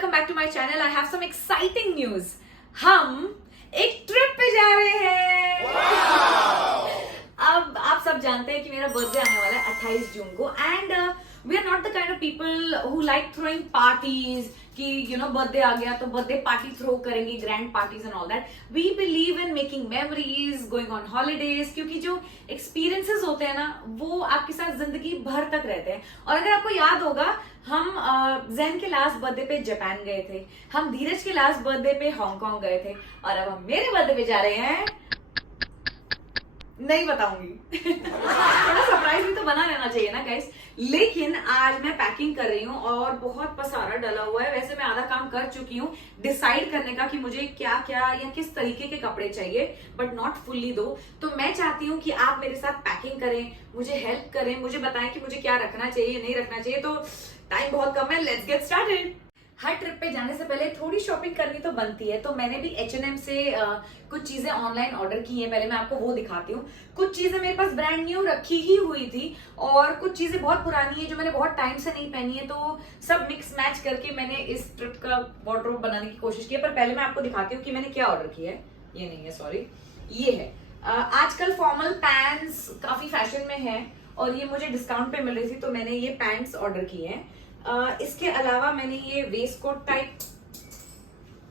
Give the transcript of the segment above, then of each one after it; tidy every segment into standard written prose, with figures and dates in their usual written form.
welcome back to my channel. I have some exciting news. हम एक trip पे जा रहे हैं। अब आप सब जानते हैं कि मेरा बर्थडे आने वाला है 28 जून को and we are not the kind of people who like throwing parties कि बर्थडे आ गया तो बर्थडे पार्टी थ्रो करेंगे, grand parties and all that. We believe in making memories, going on holidays, क्योंकि जो एक्सपीरियंसेस होते हैं ना वो आपके साथ जिंदगी भर तक रहते हैं। और अगर आपको याद होगा, हम जैन के लास्ट बर्थडे पे जापान गए थे, हम धीरज के लास्ट बर्थडे पे हांगकांग गए थे और अब हम मेरे बर्थडे पे जा रहे हैं। नहीं बताऊंगी थोड़ा सरप्राइज भी तो बना रहना चाहिए ना गाइस। लेकिन आज मैं पैकिंग कर रही हूँ और बहुत पसारा डला हुआ है। वैसे मैं आधा काम कर चुकी हूँ डिसाइड करने का कि मुझे क्या क्या या किस तरीके के कपड़े चाहिए, बट नॉट फुल्ली दो। तो मैं चाहती हूँ कि आप मेरे साथ पैकिंग करें, मुझे हेल्प करें, मुझे बताएं कि मुझे क्या रखना चाहिए नहीं रखना चाहिए। तो टाइम बहुत कम है, let's get started. Her trip पे जाने से पहले थोड़ी शॉपिंग करनी तो बनती है, तो मैंने भी H&M से कुछ चीजें ऑनलाइन ऑर्डर की हैं। पहले मैं आपको वो दिखाती हूँ। कुछ चीजें मेरे पास ब्रांड न्यू रखी ही हुई थी और कुछ चीजें बहुत पुरानी है जो मैंने बहुत टाइम से नहीं पहनी है, तो सब मिक्स मैच करके मैंने इस ट्रिप का वार्डरोब बनाने की कोशिश की है। पर पहले मैं आपको दिखाती हूँ कि मैंने क्या ऑर्डर किया है। ये नहीं है, सॉरी, ये है। आजकल फॉर्मल पैंट्स काफी फैशन में है और ये मुझे डिस्काउंट पे मिल रही थी, तो मैंने ये पैंट्स ऑर्डर किए हैं। इसके अलावा मैंने ये waistcoat type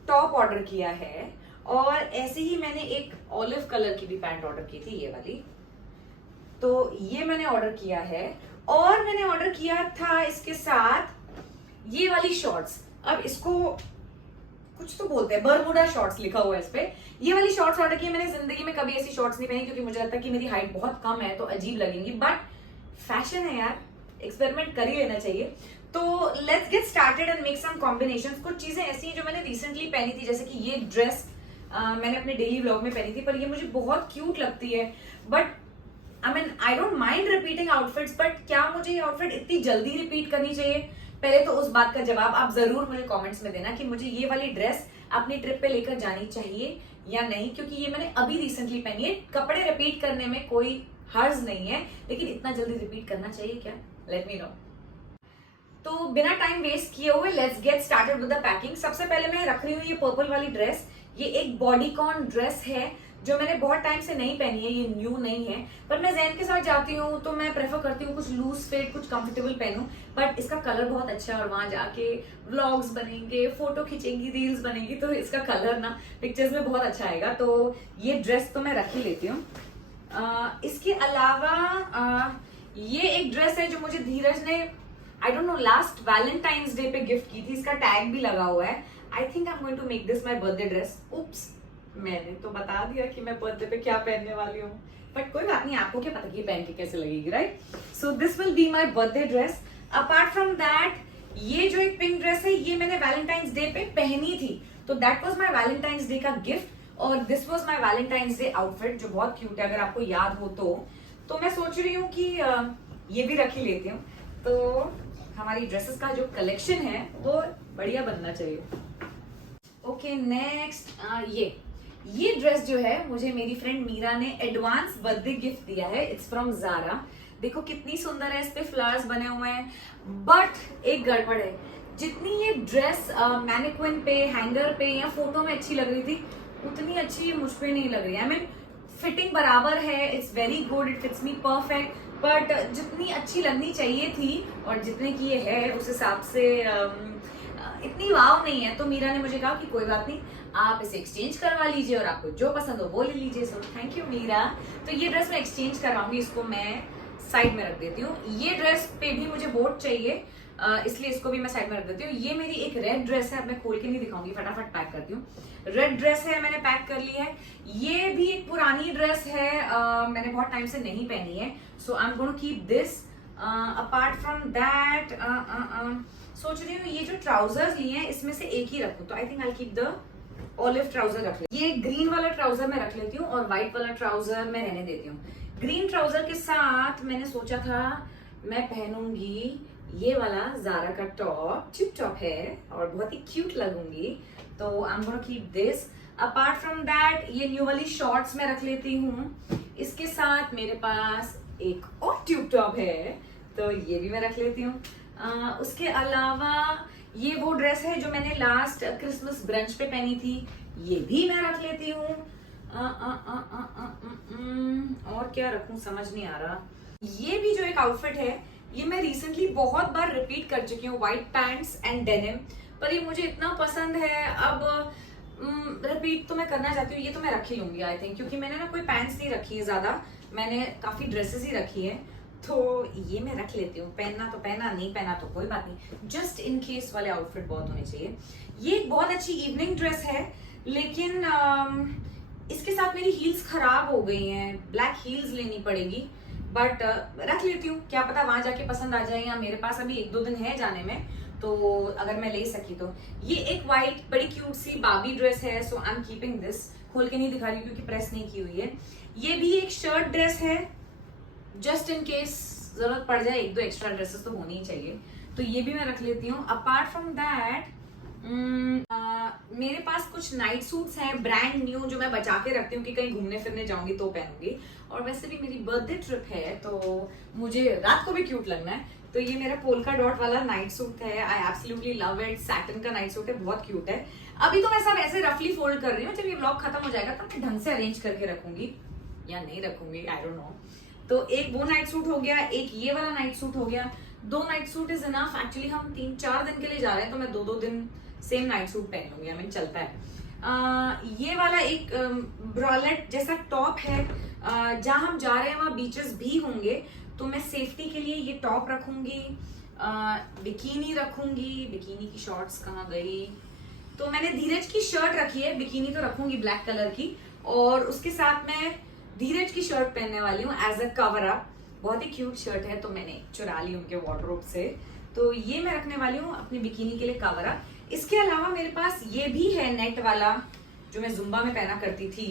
top order किया है और ऐसे ही मैंने एक ऑलिव कलर की भी पैंट ऑर्डर की थी, ये वाली। तो ये मैंने ऑर्डर किया है और मैंने ऑर्डर किया था इसके साथ ये वाली शॉर्ट्स। अब इसको कुछ तो बोलते हैं, बरमूडा शॉर्ट्स लिखा हुआ है इस पे। ये वाली शॉर्ट्स ऑर्डर की है। मैंने जिंदगी में कभी ऐसी शॉर्ट्स नहीं पहनी क्योंकि मुझे लगता है कि मेरी हाइट बहुत कम है तो अजीब लगेंगी, बट फैशन है यार, एक्सपेरिमेंट कर ही लेना चाहिए। तो let's get started and make some combinations. कुछ चीजें ऐसी हैं जो मैंने रिसेंटली पहनी थी, जैसे कि ये ड्रेस मैंने अपने डेली व्लॉग में पहनी थी, पर ये मुझे बहुत क्यूट लगती है। But I don't mind repeating outfits, but क्या मुझे ये आउटफिट इतनी जल्दी रिपीट करनी चाहिए? पहले तो उस बात का जवाब आप जरूर मुझे कॉमेंट्स में देना कि मुझे ये वाली ड्रेस अपनी ट्रिप पे लेकर जानी चाहिए या नहीं, क्योंकि ये मैंने अभी रिसेंटली पहनी है। कपड़े रिपीट करने में कोई हर्ज नहीं है, लेकिन इतना जल्दी रिपीट करना चाहिए क्या? Let me know. तो बिना टाइम वेस्ट किए हुए let's get started with the packing. सबसे पहले मैं रख रही हूँ ये पर्पल वाली ड्रेस। ये एक बॉडीकॉन ड्रेस है जो मैंने बहुत टाइम से नहीं पहनी है, ये न्यू नहीं है। पर मैं जैन के साथ जाती हूँ तो मैं प्रेफर करती हूँ कुछ लूज फिट, कुछ कंफर्टेबल पहनूं। बट इसका कलर बहुत अच्छा है और वहां जाके व्लॉग्स बनेंगे, फोटो खींचेंगी, रील्स बनेंगी, तो इसका कलर ना पिक्चर्स में बहुत अच्छा आएगा। तो ये ड्रेस तो मैं रख ही लेती हूँ। इसके अलावा ये एक ड्रेस है जो मुझे धीरज ने I don't know last Valentine's day पे गिफ्ट की थी। इसका टैग भी लगा हुआ है। I think I am going to make this my birthday dress. Oops, मैंने तो बता दिया कि मैं बर्थडे पे क्या पहनने वाली हूँ, बट कोई बात नहीं, आपको क्या पता कि पहन के कैसे लगेगी, right? So this will be my birthday dress. Apart from that, ये जो एक पिंक ड्रेस है ये मैंने वैलेंटाइंस डे पे पहनी थी, तो that was my Valentine's day का गिफ्ट और this was my Valentine's day outfit जो बहुत क्यूट है, अगर आपको याद हो तो मैं सोच रही हूँ कि ये भी रख ही लेती हूँ। तो हमारी ड्रेसेस का जो कलेक्शन है वो बढ़िया बनना चाहिए। ओके, नेक्स्ट ये ड्रेस जो है मुझे मेरी फ्रेंड मीरा ने एडवांस बर्थडे गिफ्ट दिया है। It's from Zara. देखो कितनी सुंदर है, इस पे फ्लावर्स बने हुए हैं, बट एक गड़बड़ है। जितनी ये ड्रेस मैनिक्विन पे, हैंगर पे या फोटो में अच्छी लग रही थी, उतनी अच्छी मुझ पे नहीं लग रही है। आई मीन फिटिंग बराबर है, it's very good, it fits me perfect, but जितनी अच्छी लगनी चाहिए थी और जितने की ये है उस हिसाब से इतनी वाव नहीं है। तो मीरा ने मुझे कहा कि कोई बात नहीं, आप इसे एक्सचेंज करवा लीजिए और आपको जो पसंद हो वो ले लीजिए। So thank you Meera. तो ये ड्रेस मैं एक्सचेंज करवाऊंगी, इसको मैं साइड में रख देती हूँ। ये ड्रेस पे भी मुझे बोट चाहिए, इसलिए इसको भी मैं साइड में रख देती हूँ। ये मेरी एक रेड ड्रेस है, अब मैं खोल के नहीं दिखाऊंगी, फटाफट पैक करती हूँ। रेड ड्रेस है, मैंने पैक कर ली है। ये भी एक पुरानी ड्रेस है, मैंने बहुत टाइम से नहीं पहनी है, so I am going to keep this. Apart from that सोच रही हूँ ये जो ट्राउजर्स लिए हैं इसमें से एक ही रखूं, तो आई think I keep the olive trouser रख ले। ये ग्रीन वाला ट्राउजर मैं रख लेती हूँ और व्हाइट वाला ट्राउजर मैं रहने देती हूँ। ग्रीन ट्राउजर के साथ मैंने सोचा था मैं पहनूंगी ये वाला ज़ारा का टॉप, टिप टॉप है और बहुत ही क्यूट लगूंगी, तो I am gonna keep this. Apart from that ये न्यू वाली शॉर्ट्स मैं रख लेती हूँ। इसके साथ मेरे पास एक और ट्यूब टॉप है, तो ये भी मैं रख लेती हूँ। उसके अलावा ये वो ड्रेस है जो मैंने लास्ट क्रिसमस ब्रंच पे पहनी थी, ये भी मैं रख लेती हूँ। और क्या रखूं समझ नहीं आ रहा। ये भी जो एक आउटफिट है ये मैं रिसेंटली बहुत बार रिपीट कर चुकी हूँ, व्हाइट पैंट्स एंड डेनिम, पर ये मुझे इतना पसंद है अब रिपीट तो मैं करना चाहती हूँ। ये तो मैं रख ही लूंगी आई थिंक, क्योंकि मैंने ना कोई पैंट्स नहीं रखी है ज्यादा, मैंने काफी ड्रेसेस ही रखी है, तो ये मैं रख लेती हूँ। पहनना तो पहना, नहीं पहना तो कोई बात नहीं, जस्ट इन केस वाले आउटफिट बहुत होने चाहिए। ये एक बहुत अच्छी इवनिंग ड्रेस है, लेकिन इसके साथ मेरी हील्स खराब हो गई हैं, ब्लैक हील्स लेनी पड़ेगी, बट रख लेती हूँ, क्या पता वहां जाके पसंद आ जाए, या मेरे पास अभी 1-2 दिन है जाने में, तो अगर मैं ले सकी तो। ये एक व्हाइट बड़ी क्यूट सी बाबी ड्रेस है, so I am keeping this. खोल के नहीं दिखा रही क्योंकि प्रेस नहीं की हुई है। ये भी एक शर्ट ड्रेस है, जस्ट इन केस जरूरत पड़ जाए, 1-2 एक्स्ट्रा ड्रेसेस तो होनी ही चाहिए, तो ये भी मैं रख लेती हूँ। अपार्ट फ्रॉम दैट मेरे पास कुछ नाइट सूट्स हैं ब्रांड न्यू, जो मैं बचा के रखती हूँ कि कहीं घूमने फिरने जाऊंगी तो पहनूंगी, और वैसे भी मेरी बर्थडे ट्रिप है तो मुझे रात को भी क्यूट लगना है, तो ये मेरा पोल्का डॉट वाला नाइट सूट है। I absolutely love it, satin का नाइट सूट है, बहुत क्यूट है। अभी तो मैं सब ऐसे रफली फोल्ड कर रही हूँ, जब ये व्लॉग खत्म हो जाएगा तो मैं ढंग से अरेंज करके रखूंगी या नहीं रखूंगी, आई डोंट नो। तो एक वो नाइट सूट हो गया, एक ये वाला नाइट सूट हो गया। 2 night suit is enough, actually हम 3-4 दिन के लिए जा रहे हैं, तो मैं 2-2 दिन सेम नाइट सूट पहन लूंगी, हमें चलता है। ये वाला एक ब्रॉलेट जैसा टॉप है, जहां हम जा रहे हैं वहां बीचेस भी होंगे, तो मैं सेफ्टी के लिए ये टॉप रखूंगी। बिकिनी रखूंगी, बिकिनी की शॉर्ट्स कहाँ गई, तो मैंने धीरज की शर्ट रखी है, बिकिनी तो रखूंगी ब्लैक कलर की, और उसके साथ मैं धीरज की शर्ट पहनने वाली हूँ एज अ कवर अप। बहुत ही क्यूट शर्ट है, तो मैंने चुरा ली उनके वार्डरोब से, तो ये मैं रखने वाली हूँ अपनी बिकिनी के लिए कवर अप। इसके अलावा मेरे पास ये भी है नेट वाला, जो मैं जुम्बा में पहना करती थी,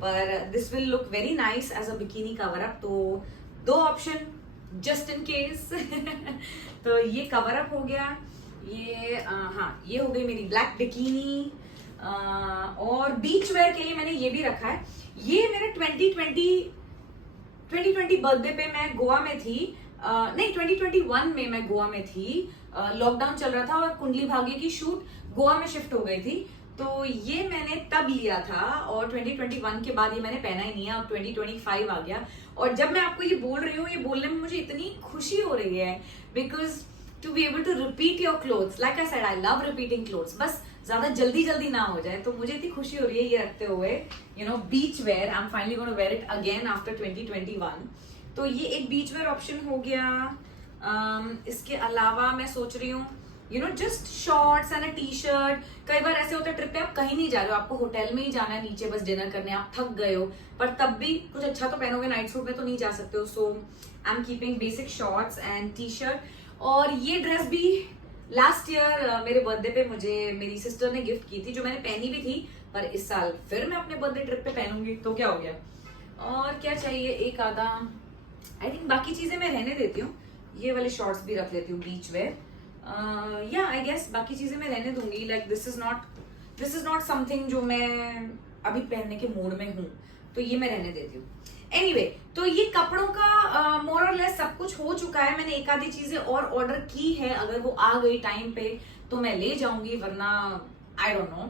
पर this will look very nice as a bikini cover up, तो 2 ऑप्शन जस्ट इन केस। तो ये कवर अप हो गया, ये हाँ ये हो गई मेरी ब्लैक बिकिनी। और बीच वेयर के लिए मैंने ये भी रखा है, ये मेरे 2020 बर्थडे पे मैं गोवा में थी, नहीं 2021 में मैं गोवा में थी, लॉकडाउन चल रहा था और कुंडली भाग्य की शूट गोवा में शिफ्ट हो गई थी, तो ये मैंने तब लिया था, और 2021 के बाद ये मैंने पहना ही नहीं है। अब 2025 आ गया, और जब मैं आपको ये बोल रही हूँ, ये बोलने में मुझे इतनी खुशी हो रही है, because to be able to repeat your clothes, like I said I love repeating clothes, बस ज्यादा जल्दी ना हो जाए, तो मुझे इतनी खुशी हो रही है ये रखते हुए। You know beach wear, I am finally gonna wear it again after 2021, तो ये एक बीच वेयर ऑप्शन हो गया। इसके अलावा मैं सोच रही हूँ you know just shorts and a T shirt. कई बार ऐसे होता है ट्रिप पे आप कहीं नहीं जा रहे हो, आपको होटल में ही जाना है, नीचे बस डिनर करने, आप थक गए हो, पर तब भी कुछ अच्छा तो पहनोगे, नाइट सूट में तो नहीं जा सकते हो, so I am keeping basic shorts and T shirt. और ये ड्रेस भी लास्ट ईयर मेरे बर्थडे पे मुझे मेरी सिस्टर ने गिफ्ट की थी, जो मैंने पहनी भी थी, पर इस साल फिर मैं अपने बर्थडे ट्रिप पे पहनूंगी, तो क्या हो गया। और क्या चाहिए, एक आधा, आई थिंक बाकी चीजें मैं रहने देती हूँ, ये वाले शॉर्ट्स भी रख लेती हूँ बीच वेयर, या आई गेस बाकी चीजें मैं रहने दूंगी। Like this is not something जो मैं अभी पहनने के मूड में हूँ, तो ये मैं रहने देती हूँ। एनीवे, तो ये कपड़ों का मोर और लेस सब कुछ हो चुका है। मैंने एक आधी चीजें और ऑर्डर की है, अगर वो आ गई टाइम पे तो मैं ले जाऊंगी, वरना आई डोंट नो।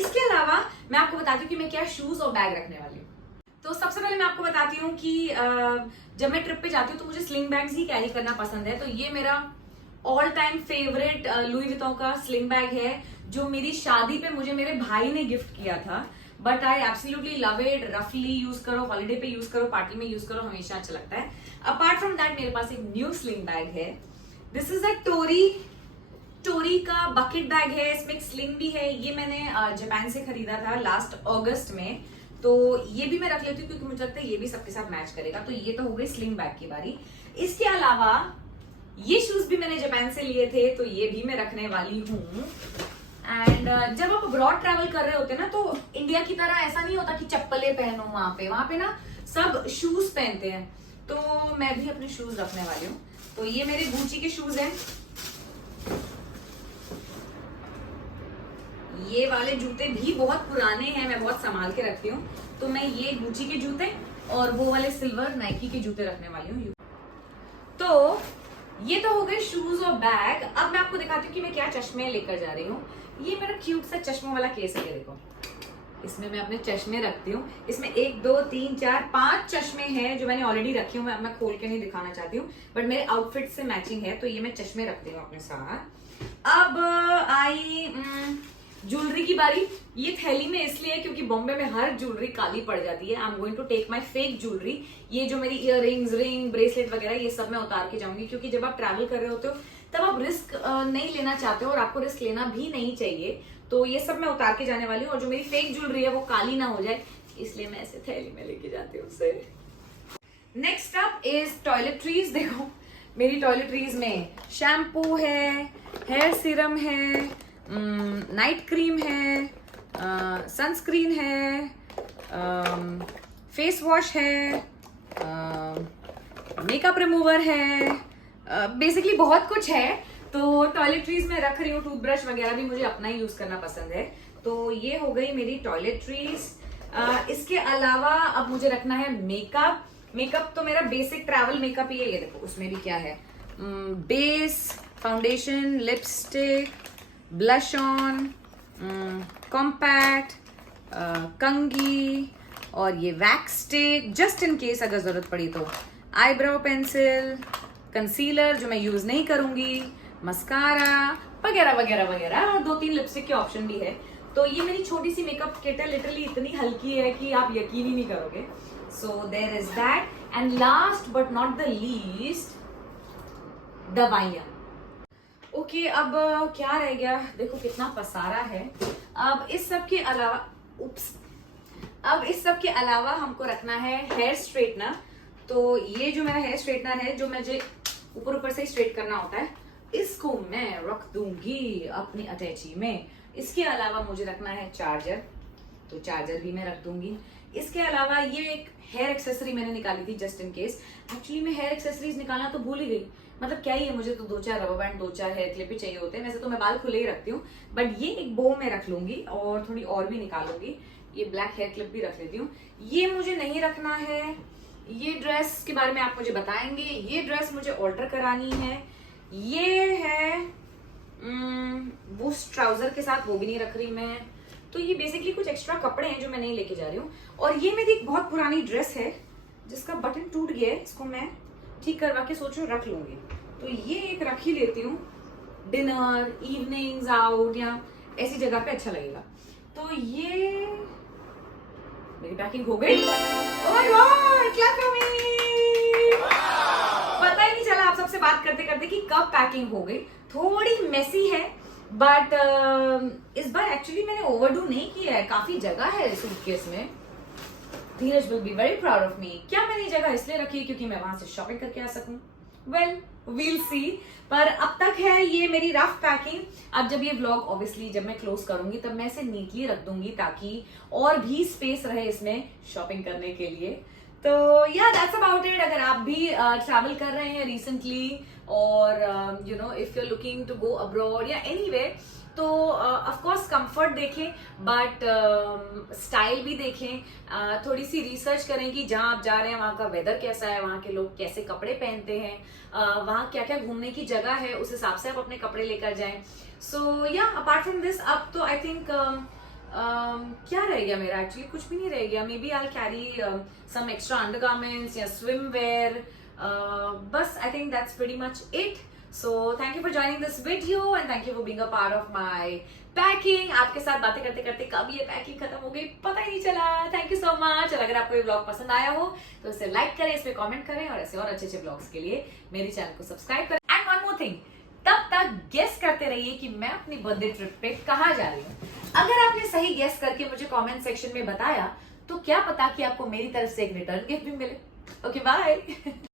इसके अलावा मैं आपको बताती हूँ कि मैं क्या शूज और बैग रखने वाली हूँ। तो सबसे पहले मैं आपको बताती हूँ कि जब मैं ट्रिप पे जाती हूँ तो मुझे स्लिंग बैग्स ही कैरी करना पसंद है, तो ये मेरा all time favourite Louis Vuitton का स्लिंग बैग है, जो मेरी शादी पे मुझे मेरे भाई ने गिफ्ट किया था, but I absolutely love it. रफली यूज करो, हॉलीडे पे यूज करो, पार्टी में यूज करो, हमेशा अच्छा लगता है। अपार्ट फ्रॉम दैट मेरे पास एक न्यू स्लिंग बैग है, दिस इज अ टोरी का बकेट बैग है, इसमें एक स्लिंग भी है, ये मैंने जापान से खरीदा था लास्ट अगस्त में, तो ये भी मैं रख लेती हूँ क्योंकि मुझे लगता है ये भी सबके साथ मैच करेगा। तो ये तो हो गई स्लिंग बैग की बारी। इसके अलावा ये शूज भी मैंने जापान से लिए थे, तो ये भी मैं रखने वाली हूँ। एंड जब आप अब्रॉड ट्रैवल कर रहे होते हैं ना, तो इंडिया की तरह ऐसा नहीं होता कि चप्पलें पहनो, वहां पे ना सब शूज पहनते हैं, तो मैं भी अपने शूज रखने वाली हूँ। तो ये मेरे गुची के शूज हैं, ये वाले जूते भी बहुत पुराने हैं, मैं बहुत संभाल के रखती हूँ, तो मैं ये गुची के जूते और वो वाले सिल्वर नाइकी के जूते रखने वाली हूँ। तो ये तो हो गए शूज और बैग। अब मैं आपको दिखाती हूँ कि मैं क्या चश्मे लेकर जा रही हूँ। ये मेरा क्यूट सा चश्मों वाला केस है, ये देखो। इसमें मैं अपने चश्मे रखती हूँ। इसमें 1 2 3 4 5 चश्मे हैं जो मैंने ऑलरेडी रखे हुए हैं। मैं खोल के नहीं दिखाना चाहती हूँ, बट मेरे आउटफिट से मैचिंग है, तो ये मैं चश्मे रखती हूँ अपने साथ। अब आई ज्वेलरी की बारी। ये थैली में इसलिए है क्योंकि बॉम्बे में हर ज्वेलरी काली पड़ जाती है। I am going to take my fake jewellery. ये जो मेरी इयररिंग्स, रिंग, ब्रेसलेट वगैरह ये सब मैं उतार के जाऊंगी, क्योंकि जब आप ट्रैवल कर रहे होते हो तब आप रिस्क नहीं लेना चाहते हो, और आपको रिस्क लेना भी नहीं चाहिए। तो ये सब मैं उतार के जाने वाली हूँ, और जो मेरी फेक ज्वेलरी है वो काली ना हो जाए, इसलिए मैं ऐसे थैली में लेके जाती हूँ उसे। Next up is toiletries. देखो मेरी टॉयलेटरीज में शैम्पू है, हेयर सीरम है, नाइट क्रीम है, सनस्क्रीन है, फेस वॉश है, मेकअप रिमूवर है, बेसिकली बहुत कुछ है। तो टॉयलेटरीज में रख रही हूँ। टूथब्रश वगैरह भी मुझे अपना ही यूज करना पसंद है। तो ये हो गई मेरी टॉयलेटरीज। इसके अलावा अब मुझे रखना है मेकअप। मेकअप तो मेरा बेसिक ट्रैवल मेकअप ही है। ये देखो उसमें भी क्या है, base, foundation, lipstick, blush on, compact, कंघी, और ये wax stick just in case अगर जरूरत पड़ी तो, आईब्रो पेंसिल, कंसीलर जो मैं यूज नहीं करूंगी, मस्कारा वगैरह वगैरह वगैरह, और 2 3 लिपस्टिक के ऑप्शन भी है। तो ये मेरी छोटी सी मेकअप किट है, लिटरली इतनी हल्की है कि आप यकीन ही नहीं करोगे। So there is that. And last but not the least, दवाइयाँ। ओके, अब क्या रह गया, देखो कितना पसारा है। अब इस सब के अलावा हमको रखना है हेयर स्ट्रेटनर। तो ये जो मेरा हेयर स्ट्रेटनर है, जो मुझे ऊपर ऊपर से स्ट्रेट करना होता है, इसको मैं रख दूंगी अपनी अटैची में। इसके अलावा मुझे रखना है चार्जर, तो चार्जर भी मैं रख दूंगी। इसके अलावा ये एक हेयर एक्सेसरी मैंने निकाली थी जस्ट इन केस। एक्चुअली मैं हेयर एक्सेसरीज निकालना तो भूल ही गई। मतलब क्या ही है, मुझे तो 2 4 रबर बैंड, 2 4 हेयर क्लिप ही चाहिए होते हैं। वैसे तो मैं बाल खुले ही रखती हूँ, बट ये एक बो में रख लूंगी और थोड़ी और भी निकालूंगी। ये ब्लैक हेयर क्लिप भी रख लेती हूँ। ये मुझे नहीं रखना है। ये ड्रेस के बारे में आप मुझे बताएंगे। ये ड्रेस मुझे ऑल्टर करानी है। ये है वो ट्राउजर के साथ, वो भी नहीं रख रही मैं। तो ये बेसिकली कुछ एक्स्ट्रा कपड़े हैं जो मैं नहीं लेके जा रही हूँ। और ये मेरी एक बहुत पुरानी ड्रेस है जिसका बटन टूट गया है, इसको मैं ठीक करवा के सोच रही हूँ रख लूंगी। तो ये एक रख ही लेती हूँ, डिनर, इवनिंग्स आउट या ऐसी जगह पे अच्छा लगेगा। तो ये मेरी पैकिंग हो गई। Oh my God, clap for me. पता ही नहीं चला आप सबसे बात करते करते कि कब पैकिंग हो गई। थोड़ी मेसी है, बट इस बार एक्चुअली मैंने ओवरडू नहीं किया है। काफी जगह है सूटकेस में। Dheeraj will be very proud of me. क्या मैंने ये जगह इसलिए रखी है क्योंकि मैं वहां से शॉपिंग करके आ सकूं? वेल वील सी। पर अब तक है ये मेरी रफ पैकिंग। अब जब ये व्लॉग ऑब्वियसली जब मैं क्लोज करूंगी तब मैं इसे नीटली रख दूंगी, ताकि और भी स्पेस रहे इसमें शॉपिंग करने के लिए। तो या दैट्स अबाउट इट। अगर आप भी ट्रैवल कर रहे हैं रिसेंटली, और you know if you are looking to go abroad या एनीवेयर, तो ऑफ कोर्स कंफर्ट देखें, बट स्टाइल भी देखें। थोड़ी सी रिसर्च करें कि जहां आप जा रहे हैं वहां का वेदर कैसा है, वहां के लोग कैसे कपड़े पहनते हैं, वहां क्या क्या घूमने की जगह है, उस हिसाब से आप अपने कपड़े लेकर जाएं। सो या अपार्ट फ्रॉम दिस, अब तो आई थिंक क्या रह गया मेरा, एक्चुअली कुछ भी नहीं रह गया। Maybe I carry some extra undergarments या स्विम वेयर। बस I think that's pretty much it. So thank you for joining this video and thank you for being a part of my packing. आपके साथ बातें करते करते कब ये packing खत्म हो गई पता ही नहीं चला। Thank you so much। और अगर आपको ये ब्लॉग पसंद आया हो तो इसे लाइक करें, इस पे कमेंट करें, और ऐसे और अच्छे अच्छे ब्लॉग्स के लिए मेरे चैनल को सब्सक्राइब करें। एंड वन मोर थिंग, तब तक गेस करते रहिए कि मैं अपनी बर्थडे ट्रिप पे कहाँ जा रही हूँ। अगर आपने सही गेस करके मुझे कॉमेंट सेक्शन में बताया तो क्या पता कि आपको मेरी तरफ से एक रिटर्न गिफ्ट भी मिले। Okay bye.